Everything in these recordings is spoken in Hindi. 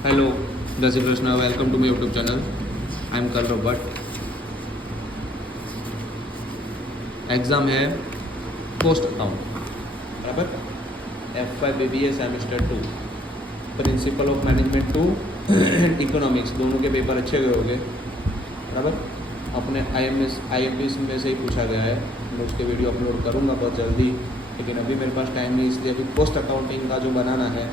हेलो, जय Shri Krishna. Welcome to my YouTube channel. I am कल बट एग्ज़ाम है पोस्ट अकाउंट, बराबर। FY BBA semester 2, principle of management 2 and economics, दोनों के पेपर अच्छे गए होंगे, बराबर। अपने IMS में से ही पूछा गया है। मैं उसके वीडियो अपलोड करूँगा बहुत जल्दी, लेकिन अभी मेरे पास टाइम नहीं, इसलिए अभी पोस्ट अकाउंटिंग का जो बनाना है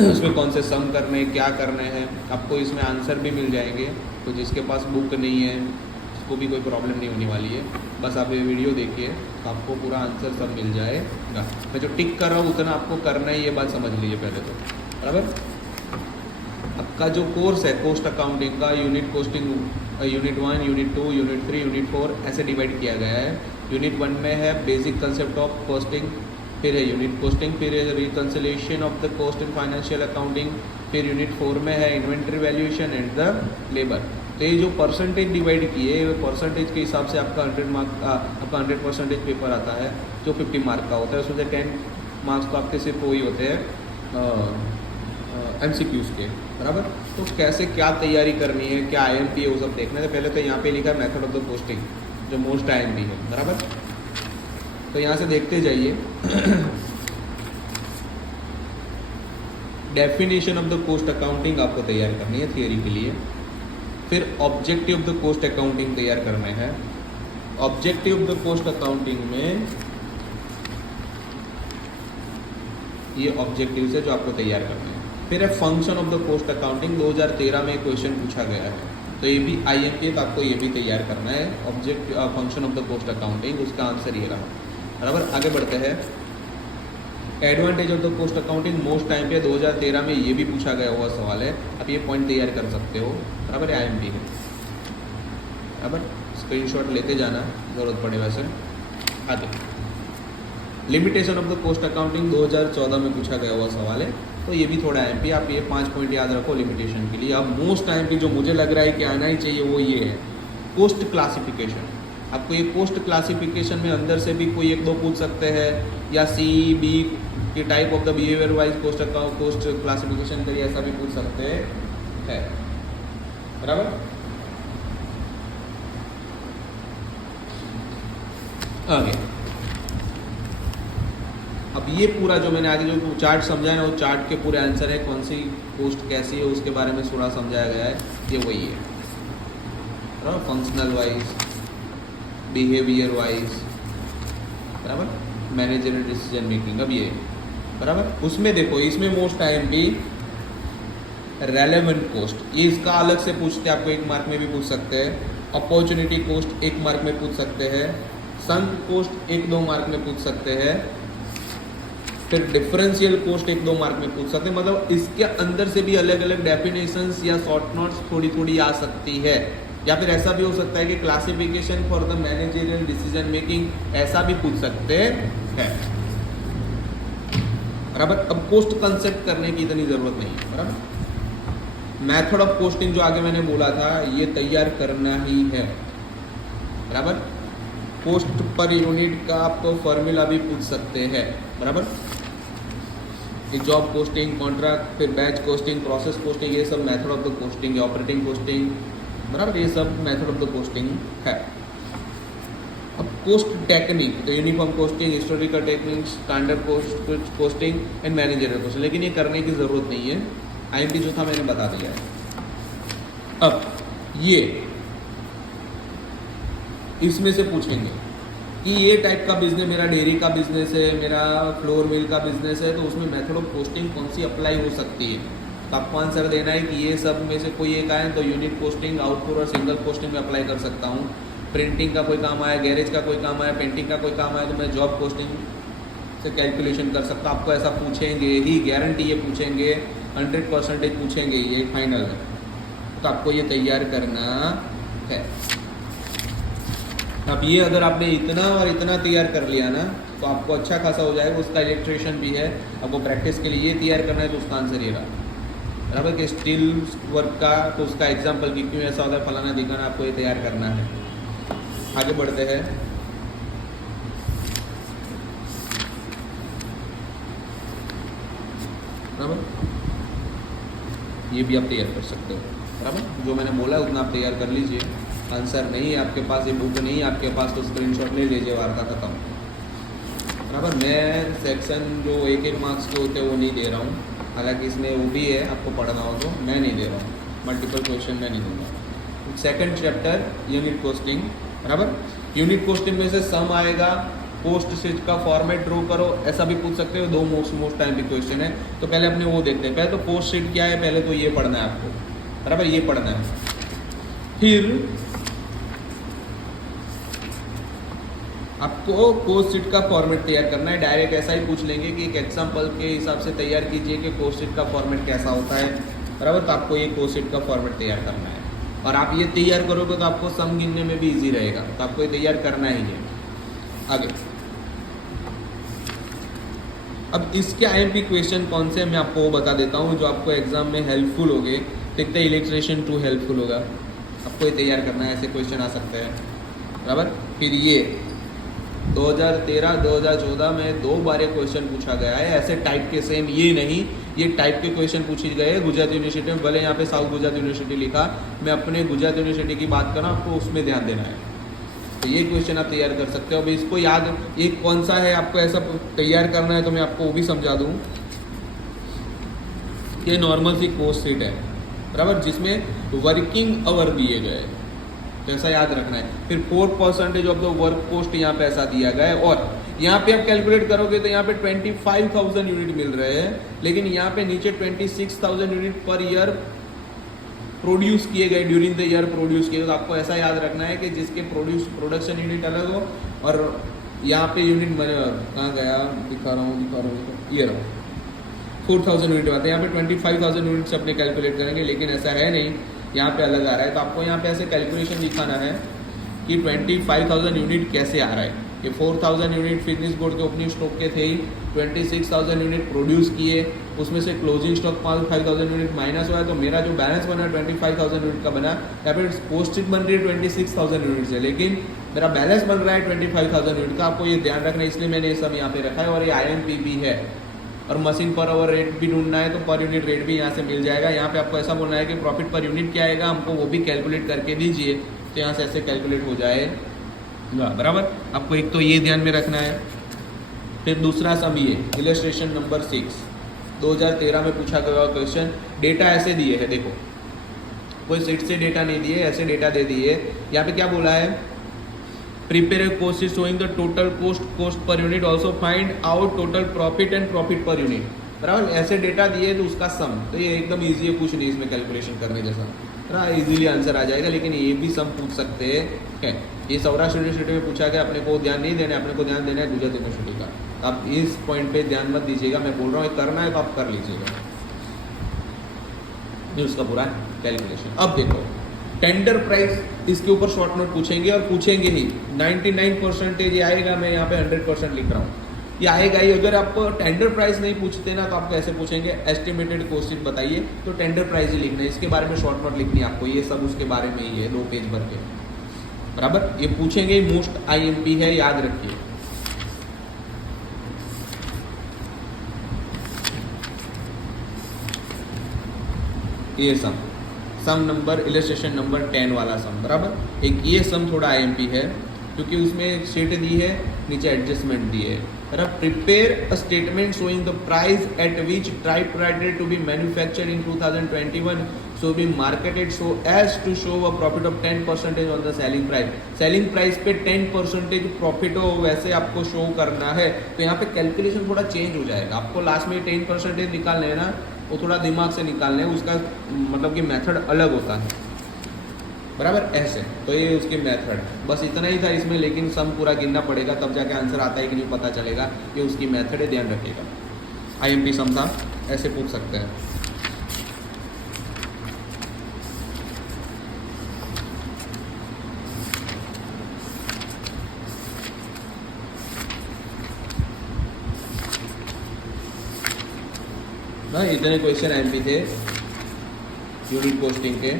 उसमें कौन से सम करने, क्या करने हैं, आपको इसमें आंसर भी मिल जाएंगे। तो जिसके पास बुक नहीं है उसको भी कोई प्रॉब्लम नहीं होने वाली है। बस आप ये वीडियो देखिए, आपको पूरा आंसर सब मिल जाएगा। मैं जो टिक कर रहा हूँ उतना आपको करना है, ये बात समझ लीजिए पहले तो, बराबर। आपका जो कोर्स है पोस्ट अकाउंटिंग का, unit costing, unit 1, unit 2, unit 3, unit 4 ऐसे डिवाइड किया गया है। यूनिट 1 में है बेसिक कंसेप्ट ऑफ कोस्टिंग, फिर है यूनिट कोस्टिंग, फिर है reconciliation of the cost in financial accounting, फिर यूनिट 4 में है inventory valuation and the labour. तो ये जो परसेंटेज डिवाइड किए, परसेंटेज के हिसाब से आपका 100% पेपर आता है, जो 50 मार्क का होता है। उसमें से 10 मार्क्स तो आपके सिर्फ वही होते हैं MCQs के, बराबर। तो कैसे क्या तैयारी करनी है, क्या IMP है, वो सब देखना है। पहले तो यहाँ पे लिखा है मेथड ऑफ द पोस्टिंग, जो मोस्ट IMP है, बराबर। तो यहाँ से देखते जाइए। Definition of the cost accounting आपको तैयार करनी है थियरी के लिए। फिर objective of the cost accounting तैयार करना है। Objective of the cost accounting में ये ऑब्जेक्टिव है जो आपको तैयार करना है। फिर है function of the cost accounting, 2013 में क्वेश्चन पूछा गया है, तो ये भी IMP, तो आपको ये भी तैयार करना है। Function of the cost accounting, उसका आंसर ये रहा, बराबर। आगे बढ़ते हैं। Advantage of the cost accounting most time पे 2013 में ये भी पूछा गया हुआ सवाल है। आप ये पॉइंट तैयार कर सकते हो, बराबर। IMP है, बराबर। स्क्रीनशॉट लेते जाना जरूरत पड़े वैसे। आगे limitation of the cost accounting 2014 में पूछा गया हुआ सवाल है, तो ये भी थोड़ा IMP। आप ये 5 पॉइंट याद रखो लिमिटेशन के लिए। अब मोस्ट IMP जो मुझे लग रहा है कि आना ही चाहिए वो ये है, कॉस्ट क्लासिफिकेशन। आपको ये कॉस्ट क्लासिफिकेशन में अंदर से भी कोई 1-2 पूछ सकते हैं, या C-B के type of the behaviour wise cost account, cost classification करिए, ऐसा भी पूछ सकते हैं, बराबर। आगे अब ये पूरा जो मैंने आगे जो चार्ट समझाया ना, वो चार्ट के पूरे आंसर है। कौन सी पोस्ट कैसी है उसके बारे में थोड़ा समझाया गया है, ये वही है, बराबर। फंक्शनल वाइज, बिहेवियर वाइज, बराबर, मैनेजरियल डिसीजन मेकिंग, अब ये, बराबर। उसमें देखो, इसमें मोस्ट IMP रेलेवेंट कॉस्ट, ये इसका अलग से पूछते हैं, आपको 1 मार्क में भी पूछ सकते हैं। अपॉर्चुनिटी कॉस्ट 1 मार्क में पूछ सकते हैं। संक कॉस्ट 1-2 मार्क में पूछ सकते हैं। फिर डिफरेंशियल कॉस्ट 1-2 मार्क में पूछ सकते हैं। मतलब इसके अंदर से भी अलग अलग डेफिनेशंस या शॉर्ट नोट्स थोड़ी थोड़ी आ सकती है। या फिर ऐसा भी हो सकता है कि classification for the managerial decision making, ऐसा भी पूछ सकते हैं, बराबर। अब कॉस्ट कंसेप्ट करने की इतनी जरूरत नहीं है, बराबर। मेथड ऑफ कॉस्टिंग जो आगे मैंने बोला था, ये तैयार करना ही है, बराबर। कॉस्ट पर यूनिट का आपको फॉर्मूला भी पूछ सकते हैं, बराबर। ये जॉब कॉस्टिंग, कॉन्ट्रैक्ट, फिर बैच कॉस्टिंग, प्रोसेस कॉस्टिंग, ये सब मेथड ऑफ द कॉस्टिंग है। ऑपरेटिंग कॉस्टिंग, बराबर, ये सब मेथड ऑफ द कॉस्टिंग है। अब कॉस्ट टेक्निक, तो uniform costing, historical technique, standard costing and managerial costing, लेकिन ये करने की ज़रूरत नहीं है। IMP जो था मैंने बता दिया है। अब ये इसमें से पूछेंगे कि ये टाइप का बिजनेस, मेरा डेयरी का बिजनेस है, मेरा फ्लोर मिल का बिजनेस है, तो उसमें मेथड ऑफ कॉस्टिंग कौन सी अप्लाई हो सकती है। तो आपको आंसर देना है कि ये सब में से कोई एक आए, तो यूनिट कॉस्टिंग, आउटपुट और सिंगल कॉस्टिंग में अप्लाई कर सकता हूँ। प्रिंटिंग का कोई काम आया, गैरेज का कोई काम आया, पेंटिंग का कोई काम आया, तो मैं जॉब कॉस्टिंग से कैलकुलेशन कर सकता हूँ। आपको ऐसा पूछेंगे ही, गारंटी ये पूछेंगे, 100% पूछेंगे, ये फाइनल है। तो आपको ये तैयार करना है। अब ये अगर आपने इतना और इतना तैयार कर लिया ना, तो आपको अच्छा खासा हो जाएगा। उसका इलेक्ट्रिशियन भी है, आपको प्रैक्टिस के लिए ये तैयार करना है, तो उसका आंसर ये रहा, बराबर। कि स्टील वर्क का, तो उसका एग्जाम्पल कि क्यों ऐसा होता है, फलाना दिखाना, आपको ये तैयार करना है। आगे बढ़ते हैं। बराबर। ये भी आप तैयार कर सकते हो, बराबर। जो मैंने बोला उतना आप तैयार कर लीजिए। आंसर नहीं है आपके पास, ये बुक नहीं है आपके पास, तो स्क्रीनशॉट ले लीजिए, वार्ता खत्म, बराबर। मैं सेक्शन जो 1-1 मार्क्स के होते हैं वो नहीं दे रहा हूँ, हालांकि इसमें वो भी है, आपको पढ़ना हो तो मैं नहीं दे रहा हूँ, मल्टीपल क्वेश्चन मैं नहीं दूंगा। सेकंड चैप्टर यूनिट कोस्टिंग, बराबर। यूनिट कोस्टिंग में से सम आएगा, पोस्ट शीट का फॉर्मेट ड्रॉ करो, ऐसा भी पूछ सकते हो। 2 मोस्ट टाइम भी क्वेश्चन है, तो पहले अपने वो देखते हैं। पहले तो पोस्ट शीट क्या है, पहले तो ये पढ़ना है आपको, बराबर, ये पढ़ना है। फिर आपको पोस्ट शीट का फॉर्मेट तैयार करना है। डायरेक्ट ऐसा ही पूछ लेंगे कि एक एग्जाम्पल के हिसाब से तैयार कीजिए कि पोस्ट शीट का फॉर्मेट कैसा होता है, बराबर। तो आपको ये पोस्ट शीट का फॉर्मेट तैयार करना है, और आप ये तैयार करोगे तो आपको सम गिनने में भी इजी रहेगा, तो आपको ये तैयार करना ही है। आगे अब इसके आईएमपी क्वेश्चन कौन से मैं आपको वो बता देता हूँ जो आपको एग्जाम में हेल्पफुल हो गए। देखते हैं इलेक्ट्रेशन 2 हेल्पफुल होगा, आपको ये तैयार करना है, ऐसे क्वेश्चन आ सकते हैं, बराबर। फिर ये 2013-2014 में 2 बार क्वेश्चन पूछा गया है, ऐसे टाइप के, सेम ये नहीं, ये टाइप के क्वेश्चन पूछे गए गुजरात यूनिवर्सिटी में। भले यहाँ पे साउथ गुजरात यूनिवर्सिटी लिखा, मैं अपने गुजरात यूनिवर्सिटी की बात कर रहा हूँ, आपको उसमें ध्यान देना है। तो ये क्वेश्चन आप तैयार कर सकते हो। अब इसको याद, एक कौन सा है आपको ऐसा तैयार करना है, तो मैं आपको वो भी समझा दूँ। ये नॉर्मल सी कोर्स शीट है, बराबर, जिसमें वर्किंग आवर दिए गए, तो ऐसा याद रखना है। फिर 4% ऑफ द वर्क पोस्ट यहाँ पे ऐसा दिया गया है, और यहाँ पे आप कैलकुलेट करोगे तो यहाँ पे 25,000 यूनिट मिल रहे हैं, लेकिन यहाँ पे नीचे 26,000 यूनिट पर ईयर प्रोड्यूस किए गए, ड्यूरिंग द ईयर प्रोड्यूस किए। तो आपको ऐसा याद रखना है कि जिसके प्रोडक्शन यूनिट अलग हो, और यहाँ पे यूनिट कहाँ गया, दिखा रहा हूँ ईयर 4,000 यूनिट आते हैं, यहाँ पे 25,000 यूनिट से अपने कैलकुलेट करेंगे, लेकिन ऐसा है नहीं, यहाँ पे अलग आ रहा है। तो आपको यहाँ पे ऐसे कैलकुलेशन दिखाना है कि 25,000 यूनिट कैसे आ रहा है। ये 4,000 यूनिट फिनिश बोर्ड के ओपनिंग स्टॉक के थे ही, 26,000 यूनिट प्रोड्यूस किए, उसमें से क्लोजिंग स्टॉक 5,000 यूनिट माइनस हुआ है, तो मेरा जो बैलेंस बना 25,000 यूनिट का बना। यहाँ पे पोस्ट शीट बन रही है 26,000 यूनिट से, लेकिन मेरा बैलेंस बन रहा है 25,000 यूनिट का। आपको ये ध्यान रखना है, इसलिए मैंने ये सब यहाँ पे रखा है। और ये IMP भी है, और मशीन पर आवर रेट भी ढूंढना है, तो पर यूनिट रेट भी यहाँ से मिल जाएगा। यहाँ पे आपको ऐसा बोलना है कि प्रॉफिट पर यूनिट क्या आएगा, हमको वो भी कैलकुलेट करके दीजिए, तो यहाँ से ऐसे कैलकुलेट हो जाएगा, बराबर। आपको एक तो ये ध्यान में रखना है। फिर दूसरा सम ये इलस्ट्रेशन नंबर 6, 2013 में पूछा गया क्वेश्चन। डेटा ऐसे दिए है, देखो कोई सीट से डेटा नहीं दिए, ऐसे डेटा दे दिए। यहाँ पे क्या बोला है, prepare a cost sheet showing the total cost per unit, also find out total profit and profit per unit, बराबर। ऐसे डेटा दिए तो उसका सम, तो ये एकदम ईजी है, कुछ नहीं इसमें कैलकुलेशन करने जैसा, बराबर, इजीली आंसर आ जाएगा। लेकिन ये भी सम पूछ सकते हैं, ये सौराष्ट्र यूनिवर्सिटी में पूछा गया, अपने को ध्यान नहीं देना है, अपने को ध्यान देना है गुजरात यूनिवर्सिटी का। आप इस पॉइंट पे ध्यान मत दीजिएगा, मैं बोल रहा हूँ करना है तो आप कर लीजिएगा, उसका पूरा कैलकुलेशन। अब देखो टेंडर प्राइस, इसके ऊपर शॉर्ट नोट पूछेंगे, और पूछेंगे ही 99% ये आएगा। मैं यहाँ पे 100% लिख रहा हूँ, ये आएगा ही। अगर आपको टेंडर प्राइस नहीं पूछते ना, तो आपको ऐसे पूछेंगे एस्टिमेटेड कॉस्ट शीट बताइए, तो टेंडर प्राइस ही लिखना है, इसके बारे में शॉर्ट नोट लिखनी है आपको। ये सब उसके बारे में ही है, 2 पेज भर के, बराबर। ये पूछेंगे, मोस्ट IMP है, याद रखिए। ये सम नंबर इलस्ट्रेशन नंबर 10 वाला सम, बराबर। एक ये सम थोड़ा IMP है, क्योंकि उसमें शीट दी है, नीचे एडजस्टमेंट दी है, बराबर। Prepare a statement showing the price at which typewriter to be manufactured in 2021 so be marketed so as to show a profit of 10% on the selling price. Selling price पे 10% प्रॉफिट हो, वैसे आपको शो करना है। तो यहाँ पे कैलकुलेशन थोड़ा चेंज हो जाएगा, आपको लास्ट में 10% निकालने हैं ना, वो थोड़ा दिमाग से निकालने हैं, उसका मतलब कि मेथड अलग होता है, बराबर, ऐसे। तो ये उसके मेथड, बस इतना ही था इसमें, लेकिन सम पूरा गिनना पड़ेगा, तब जाके आंसर आता है कि नहीं पता चलेगा। ये उसकी मेथड है, ध्यान रखिएगा। IMP सम था, ऐसे पूछ सकते हैं। ना इतने क्वेश्चन IMP थे यूनिट कोस्टिंग के।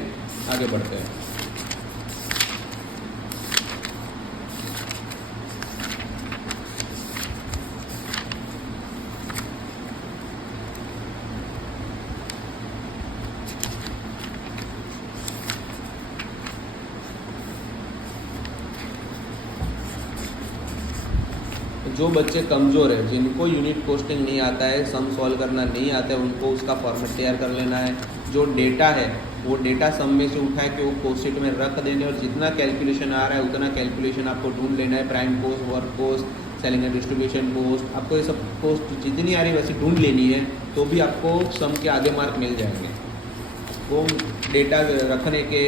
आगे बढ़ते हैं। जो बच्चे कमज़ोर है, जिनको यूनिट कोस्टिंग नहीं आता है, सम सॉल्व करना नहीं आता है, उनको उसका फॉर्मेट तैयार कर लेना है। जो डेटा है वो डेटा सम में से उठा के वो कोस्ट शीट में रख देने, और जितना कैलकुलेशन आ रहा है उतना कैलकुलेशन आपको ढूंढ लेना है। Prime cost, work cost, selling and distribution cost, आपको ये सब कोस्ट जितनी आ रही है वैसे ढूंढ लेनी है, तो भी आपको सम के आगे मार्क मिल जाएंगे। वो डेटा रखने के,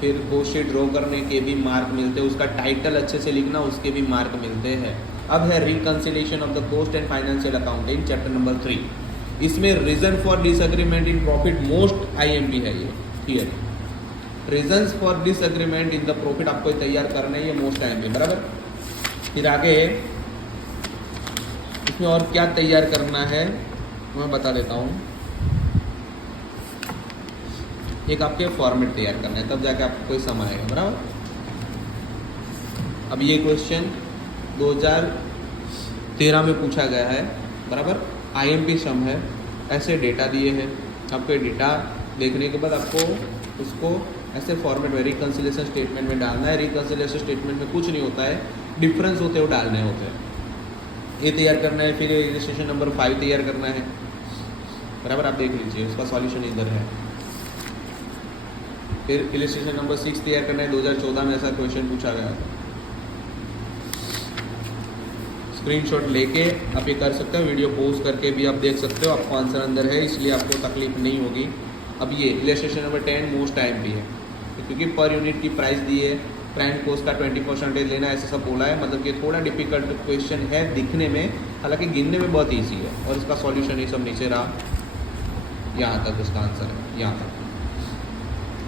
फिर कोस्ट शीट ड्रॉ करने के भी मार्क मिलते हैं, उसका टाइटल अच्छे से लिखना उसके भी मार्क मिलते हैं। अब है reconciliation of the cost and financial accounting, chapter number 3। इसमें reason for disagreement in profit most IMP है ये थियरी। Reasons for disagreement in the profit आपको तैयार करना है, ये मोस्ट आईएमपी, बराबर। फिर आगे इसमें और क्या तैयार करना है मैं बता देता हूँ। एक आपके फॉर्मेट तैयार करना है, तब जाके आपको कोई सम आएगा, बराबर। अब ये क्वेश्चन 2013 में पूछा गया है, बराबर। आईएमपी सम है, ऐसे डेटा दिए हैं, आपको डेटा देखने के बाद आपको उसको ऐसे फॉर्मेट में रिकंसिलिएशन स्टेटमेंट में डालना है। रिकंसिलिएशन स्टेटमेंट में कुछ नहीं होता है, डिफरेंस होते हैं वो डालने होते हैं, ये तैयार करना है। फिर इलस्ट्रेशन नंबर 5 तैयार करना है, बराबर। आप देख लीजिए उसका सॉल्यूशन इधर है। फिर इलस्ट्रेशन नंबर 6 तैयार करना है, 2014 में ऐसा क्वेश्चन पूछा गया था। स्क्रीनशॉट लेके आप ये कर सकते हो, वीडियो पॉज करके भी आप देख सकते हो, आपको आंसर अंदर है, इसलिए आपको तकलीफ नहीं होगी। अब ये इलस्ट्रेशन नंबर 10 मोस्ट आईएमपी है, क्योंकि पर यूनिट की प्राइस दी है, प्राइम कोस्ट का 20% लेना है, ऐसा सब बोला है। मतलब कि थोड़ा डिफिकल्ट क्वेश्चन है दिखने में, हालांकि गिनने में बहुत ईजी है। और इसका सॉल्यूशन ये सब नीचे रहा, यहाँ तक इसका आंसर है, यहाँ तक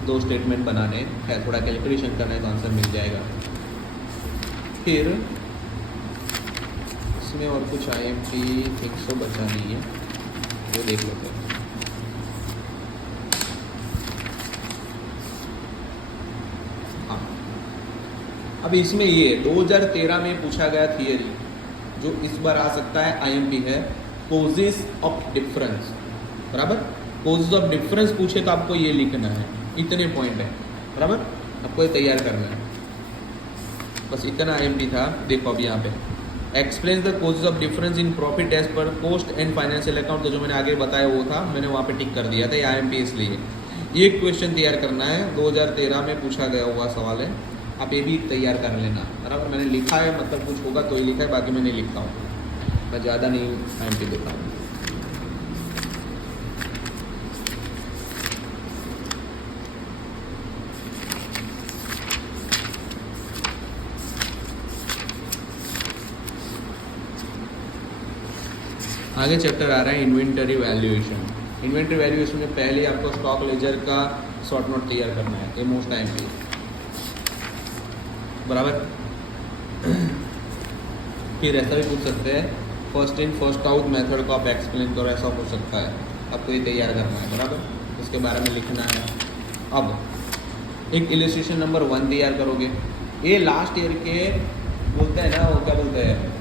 2 स्टेटमेंट बनाने है, थोड़ा कैलकुलेशन करना है तो आंसर मिल जाएगा। फिर इसमें और कुछ आईएमपी 100 बचा नहीं है, वो देख लेते हैं। हाँ, अब इसमें ये 2013 में पूछा गया थियरी, जो इस बार आ सकता है आईएमपी है, कोजेस ऑफ डिफरेंस, बराबर। कोजेस ऑफ डिफरेंस पूछे तो आपको ये लिखना है, इतने पॉइंट है, बराबर। आपको ये तैयार करना है, बस इतना आईएमपी था। देखो अब यहाँ पे explain the causes of difference in profit as per cost and financial account, तो जो मैंने आगे बताया वो था, मैंने वहाँ पे टिक कर दिया था, ये आईएमपी इसलिए। ये क्वेश्चन तैयार करना है, 2013 में पूछा गया हुआ सवाल है, आप ये भी तैयार कर लेना, बराबर। मैंने लिखा है, मतलब कुछ होगा तो ही लिखा है, बाकी मैं नहीं लिखता हूँ, मैं ज़्यादा नहीं आईएमपी देता हूँ। आगे चैप्टर आ रहा है इन्वेंटरी वैल्यूएशन। इन्वेंटरी वैल्यूएशन में पहले आपको स्टॉक लेजर का शॉर्ट नोट तैयार करना है, ये मोस्ट टाइम पे, बराबर। फिर ऐसा भी पूछ सकते हैं, first in first out method को आप एक्सप्लेन करो, ऐसा हो सकता है, आपको ये तैयार करना है, बराबर। उसके बारे में लिखना है। अब एक इलस्ट्रेशन नंबर 1 तैयार करोगे, ये लास्ट ईयर के बोलते हैं ना, वो क्या बोलते हैं,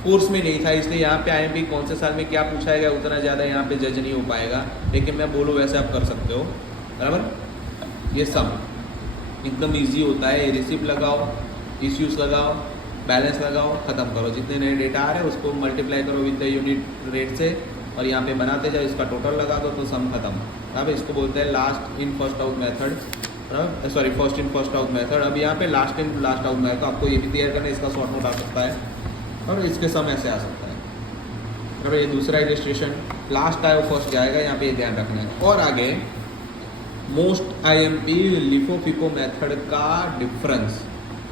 कोर्स में नहीं था, इसलिए यहाँ पे आईएमपी कौन से साल में क्या पूछा गया उतना ज़्यादा यहाँ पे जज नहीं हो पाएगा, लेकिन मैं बोलूँ वैसे आप कर सकते हो, बराबर। ये सब एकदम इजी होता है, रिसिप्ट लगाओ, इश्यूज लगाओ, बैलेंस लगाओ, ख़त्म करो। जितने नए डेटा आ रहे हैं उसको मल्टीप्लाई करो विद द यूनिट रेट से, और यहाँ पे बनाते जाओ, इसका टोटल लगा दो तो सम खत्म। अब इसको बोलते हैं last in first out method, sorry first in first out method. अब यहाँ पे last in last out method, आपको ये भी तैयार करना है, इसका शॉर्ट नोट आ सकता है और इसके समय से आ सकता है, बराबर। ये दूसरा इलस्ट्रेशन, लास्ट आया वो फर्स्ट जाएगा, यहाँ पे ये ध्यान रखना है। और आगे most IMP LIFO Fico method का डिफरेंस,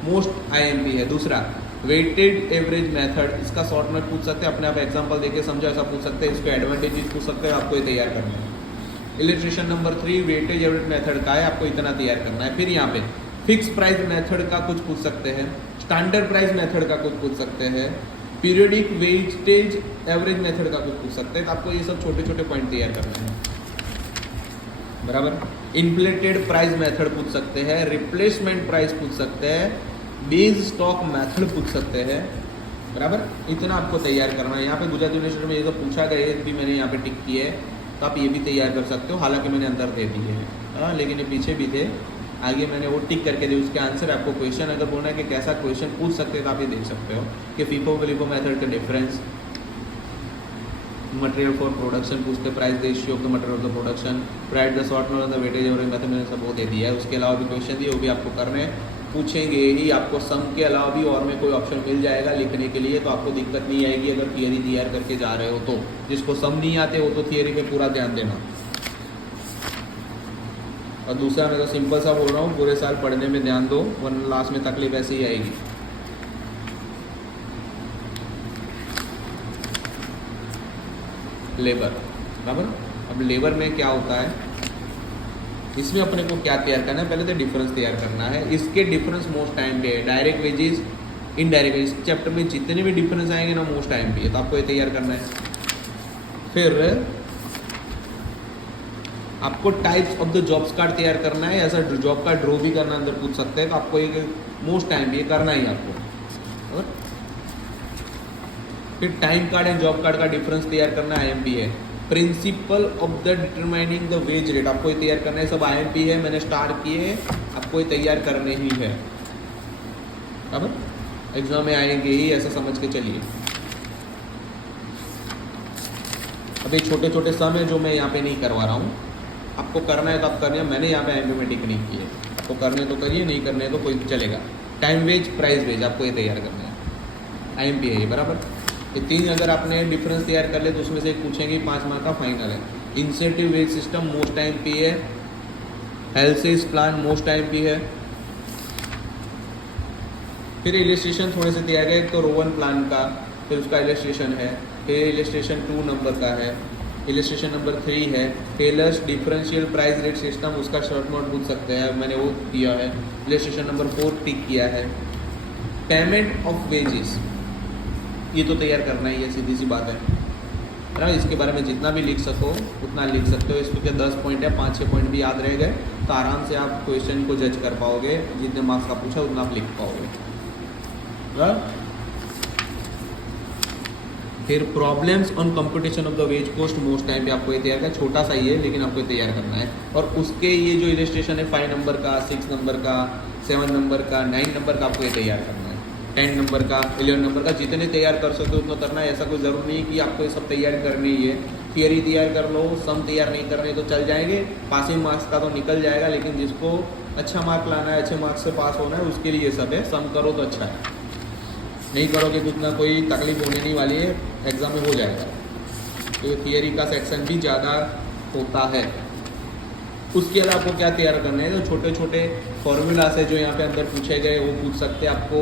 मोस्ट आईएमपी है। दूसरा वेटेड एवरेज मेथड, इसका शॉर्ट नोट पूछ सकते हैं, अपने आप एग्जांपल देके समझो, ऐसा पूछ सकते हैं, इसको एडवांटेजेस पूछ सकते हैं, आपको ये तैयार करना है। Illustration number 3 weightage average method का है, आपको इतना तैयार करना है। फिर यहाँ पे फिक्स प्राइस मेथड का कुछ पूछ सकते हैं, स्टैंडर्ड प्राइस मेथड का कुछ पूछ सकते हैं, पीरियडिक वेटेज एवरेज मेथड का कुछ पूछ सकते हैं। तो आपको ये सब छोटे छोटे पॉइंट तैयार करना है, बराबर। इन्फ्लेटेड प्राइस मेथड पूछ सकते हैं, रिप्लेसमेंट प्राइस पूछ सकते हैं, बेस स्टॉक मेथड पूछ सकते हैं, बराबर। इतना आपको तैयार करना है। यहाँ पे गुजरात यूनिवर्सिटी में ये सब पूछा गया है, भी मैंने यहाँ पे टिक किया है, तो आप ये भी तैयार कर सकते हो। हालांकि मैंने अंदर दे दिए हैं, लेकिन ये पीछे भी थे, आगे मैंने वो टिक करके दी, उसके आंसर आपको क्वेश्चन अगर बोलना है कि कैसा क्वेश्चन पूछ सकते हैं तो आप ये देख सकते हो कि फीफो विलिपो मेथड का डिफरेंस, मटेरियल फॉर प्रोडक्शन पूछते, price ratio of the material of the production, right the short note the weightage और मेथड, मैंने सब वो दे दिया है। उसके अलावा भी क्वेश्चन दिए वो भी आपको करने पूछेंगे ही, आपको सम के अलावा भी और में कोई ऑप्शन मिल जाएगा लिखने के लिए, तो आपको दिक्कत नहीं आएगी अगर थियरी तैयार करके जा रहे हो तो। जिसको सम नहीं आते वो तो थियरी पे पूरा ध्यान देना। और दूसरा मैं तो सिंपल सा बोल रहा हूँ, पूरे साल पढ़ने में ध्यान दो वरना लास्ट में तकलीफ ऐसे ही आएगी। लेबर, बराबर। अब लेबर में क्या होता है, इसमें अपने को क्या तैयार करना है, पहले तो डिफरेंस तैयार करना है। इसके डिफरेंस मोस्ट टाइम पे है, direct wages, indirect wages, chapter में जितने भी डिफरेंस आएंगे ना मोस्ट टाइम पे है, तो आपको ये तैयार करना है। फिर आपको types of the jobs card तैयार करना है, ऐसा जॉब कार्ड ड्रॉ भी करना अंदर पूछ सकते हैं, तो आपको ये मोस्ट टाइम ये करना ही आपको। और फिर time card and job card का डिफरेंस तैयार करना IMP है। Principle of the determining the wage rate आपको ये तैयार करना है, सब IMP है, मैंने स्टार किए, आपको ये तैयार करने ही है। अब एग्जाम में आएंगे ही, ऐसा समझ के चलिए। अभी छोटे छोटे सम है जो मैं यहाँ पे नहीं करवा रहा हूँ, आपको करना है तो आप करिए, मैंने यहाँ पे IMP में टिक नहीं किए, आपको करने तो करिए, नहीं करने तो कोई चलेगा। टाइम वेज, प्राइस वेज आपको ये तैयार करना है, IMP है ये, बराबर। ये 3 अगर आपने डिफरेंस तैयार कर ले तो उसमें से एक पूछेंगे, 5 मार्क का फाइनल है। Incentive wage system most IMP है, Halsey plan most IMP है। फिर इलस्ट्रेशन थोड़े से तैयार है, तो रोवन प्लान का, फिर उसका इलस्ट्रेशन है, फिर इलस्ट्रेशन 2 नंबर का है, इलस्ट्रेशन नंबर 3 है, Taylor's differential price rate system, उसका शॉर्ट नोट पूछ सकते हैं, मैंने वो दिया है। इलस्ट्रेशन नंबर 4 टिक किया है। पेमेंट ऑफ वेजेस ये तो तैयार करना ही है, सीधी सी बात है ना। इसके बारे में जितना भी लिख सको उतना लिख सकते हो। इसके 10 पॉइंट है, 5-6 पॉइंट भी याद रह गए तो आराम से आप क्वेश्चन को जज कर पाओगे, जितने मार्क्स का पूछा उतना आप लिख पाओगे। फिर problems on competition of the wage cost most time पे आपको ये तैयार करना, छोटा सा ही है लेकिन आपको ये तैयार करना है। और उसके ये जो इलस्ट्रेशन है 5 नंबर का, 6 नंबर का, 7 नंबर का, 9 नंबर का आपको ये तैयार करना है, 10 नंबर का, 11 नंबर का, जितने तैयार कर सकते हो उतना करना है। ऐसा कोई ज़रूर नहीं है कि आपको ये सब तैयार करनी ही है। थियरी तैयार कर लो, सम तैयार नहीं करने तो चल जाएंगे, पासिंग मार्क्स का तो निकल जाएगा, लेकिन जिसको अच्छा मार्क लाना है, अच्छे मार्क्स से पास होना है, उसके लिए सब है। सम करो तो अच्छा है, नहीं करोगे तो उतना कोई तकलीफ होने नहीं वाली है, एग्ज़ाम में हो जाएगा। तो थियरी का सेक्शन भी ज़्यादा होता है। उसके अलावा आपको क्या तैयार करना है, तो छोटे छोटे फॉर्मूलास है जो यहाँ पे अंदर पूछे गए वो पूछ सकते हैं आपको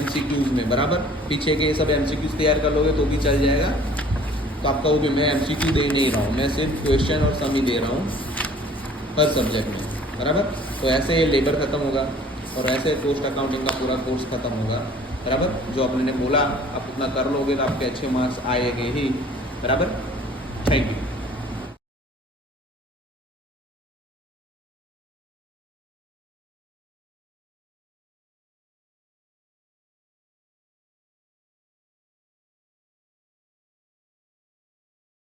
MCQs में, बराबर। पीछे के ये सब MCQs तैयार कर लोगे तो भी चल जाएगा। तो आपका वो भी मैं MCQ दे नहीं रहा हूँ, मैं सिर्फ क्वेश्चन और सम ही दे रहा हूँ हर सब्जेक्ट में, बराबर। तो ऐसे ये लेबर ख़त्म होगा और ऐसे पोस्ट अकाउंटिंग का पूरा कोर्स ख़त्म होगा, बराबर। जो आपने बोला आप उतना कर लोगे तो आपके अच्छे मार्क्स आएंगे ही, बराबर। Thank you.